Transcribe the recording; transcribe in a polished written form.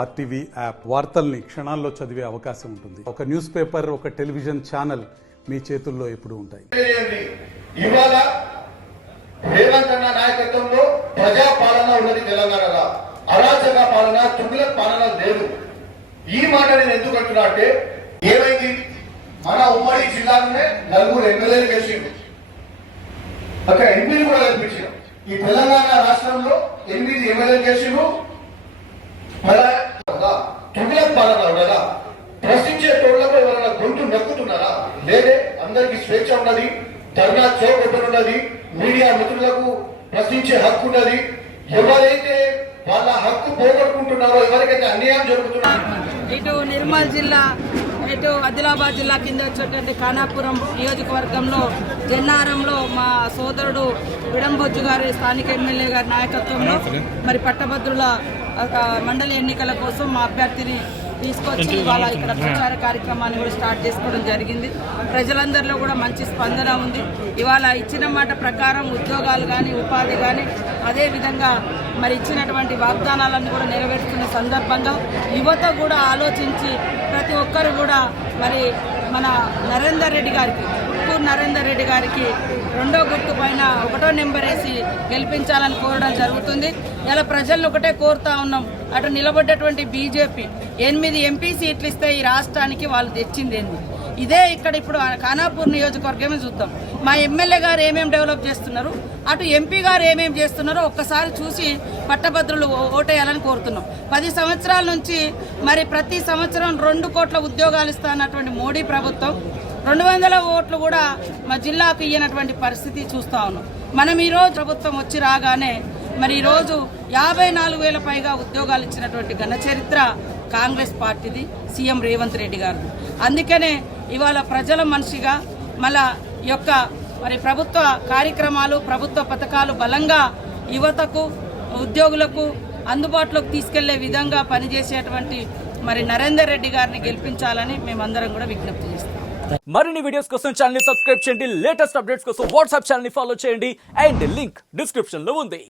RTV app వార్తల్ని క్షణాల్లో చదివే అవకాశం ఉంటుంది. ఒక న్యూస్ పేపర్, ఒక టెలివిజన్ ఛానల్ మీ చేతుల్లో ఎప్పుడూ ఉంటాయి. ఇవాళ రేవంత్ అన్న నాయకత్వంలో ప్రజా పాలన ఉన్నది తెలంగాణలో. అరాచక పాలన, తుగ్లక్ పాలన లేదు. ఈ మాట నేను ఎందుకు అంటున్నా అంటే, ఏమైంది, మన ఉమ్మడి జిల్లాలోనే 4 ఎమ్మెల్యేలు గెలిచిండు, అక్కడ ఎంపీలు కూడా గెలిపించారు. ఈ తెలంగాణ రాష్ట్రంలో 8 ఎమ్మెల్యేలు గెలిచిండు. తుగ్లక్ పాలన ఉండదా? ప్రశ్నించే తోళ్లకు ఎవరైనా గొంతు నొక్కుతున్నారా? లేదే. అందరికి స్వేచ్ఛ ఉన్నది, ధర్నా చౌక్ ఓపెన్ ఉన్నది, మీడియా మిత్రులకు ప్రశ్నించే హక్కు ఉన్నది. ఎవరైతే వాళ్ళ హక్కు పోగొట్టుకుంటున్నారో, ఎవరికైతే అన్యాయం జరుగుతున్నారో, ఇటు నిర్మల్ జిల్లా, ఇటు ఆదిలాబాద్ జిల్లా కింద వచ్చేటువంటి ఖానాపురం నియోజకవర్గంలో జన్నారంలో మా సోదరుడు విడంబొజ్జు గారి స్థానిక ఎమ్మెల్యే గారి నాయకత్వంలో మరి పట్టభద్రుల మండలి ఎన్నికల కోసం మా అభ్యర్థిని తీసుకొచ్చి ఇవాళ ఇక్కడ ప్రచార కార్యక్రమాన్ని కూడా స్టార్ట్ చేసుకోవడం జరిగింది. ప్రజలందరిలో కూడా మంచి స్పందన ఉంది. ఇవాళ ఇచ్చిన మాట ప్రకారం ఉద్యోగాలు కానీ, ఉపాధి కానీ, అదేవిధంగా మరి ఇచ్చినటువంటి వాగ్దానాలను కూడా నెరవేరుస్తున్న సందర్భంగా యువత కూడా ఆలోచించి ప్రతి ఒక్కరు కూడా మరి మన నరేందర్ రెడ్డి గారికి, ఉప్పూరు నరేందర్ రెడ్డి గారికి 2వ గుర్తు పైన 1వ నెంబర్ వేసి గెలిపించాలని కోరడం జరుగుతుంది. ఇలా ప్రజలను ఒకటే కోరుతా ఉన్నాం, అటు నిలబడ్డటువంటి బీజేపీ 8 ఎంపీ సీట్లు ఇస్తే ఈ రాష్ట్రానికి వాళ్ళు తెచ్చింది ఏంది? ఇదే ఇక్కడ ఇప్పుడు ఖానాపూర్ నియోజకవర్గమే చూద్దాం. మా ఎమ్మెల్యే గారు ఏమేమి డెవలప్ చేస్తున్నారు, అటు ఎంపీ గారు ఏమేమి చేస్తున్నారో ఒక్కసారి చూసి పట్టభద్రులు ఓటేయాలని కోరుతున్నాం. 10 సంవత్సరాల నుంచి మరి ప్రతి సంవత్సరం 2 కోట్ల ఉద్యోగాలు ఇస్తానటువంటి మోడీ ప్రభుత్వం 200 ఓట్లు కూడా మా జిల్లాకు ఇయ్యనటువంటి పరిస్థితి చూస్తా ఉన్నాం. మనం ఈరోజు ప్రభుత్వం వచ్చి రాగానే మరి ఈరోజు 54,000 పైగా ఉద్యోగాలు ఇచ్చినటువంటి ఘన చరిత్ర కాంగ్రెస్ పార్టీది, సీఎం రేవంత్ రెడ్డి గారు. అందుకనే ఇవాళ ప్రజల మనిషిగా మళ్ళా యొక్క మరి ప్రభుత్వ కార్యక్రమాలు, ప్రభుత్వ పథకాలు బలంగా యువతకు, ఉద్యోగులకు అందుబాటులోకి తీసుకెళ్లే విధంగా పనిచేసేటువంటి మరి నరేందర్ రెడ్డి గారిని గెలిపించాలని మేమందరం కూడా విజ్ఞప్తి చేస్తాం. మరిన్ని వీడియోస్ కోసం ఛానల్ ని సబ్స్క్రైబ్ చేయండి. లేటెస్ట్ అప్డేట్స్ కోసం వాట్సాప్ ఛానల్ ని ఫాలో చేయండి. అండ్ లింక్ డిస్క్రిప్షన్ లో ఉంది.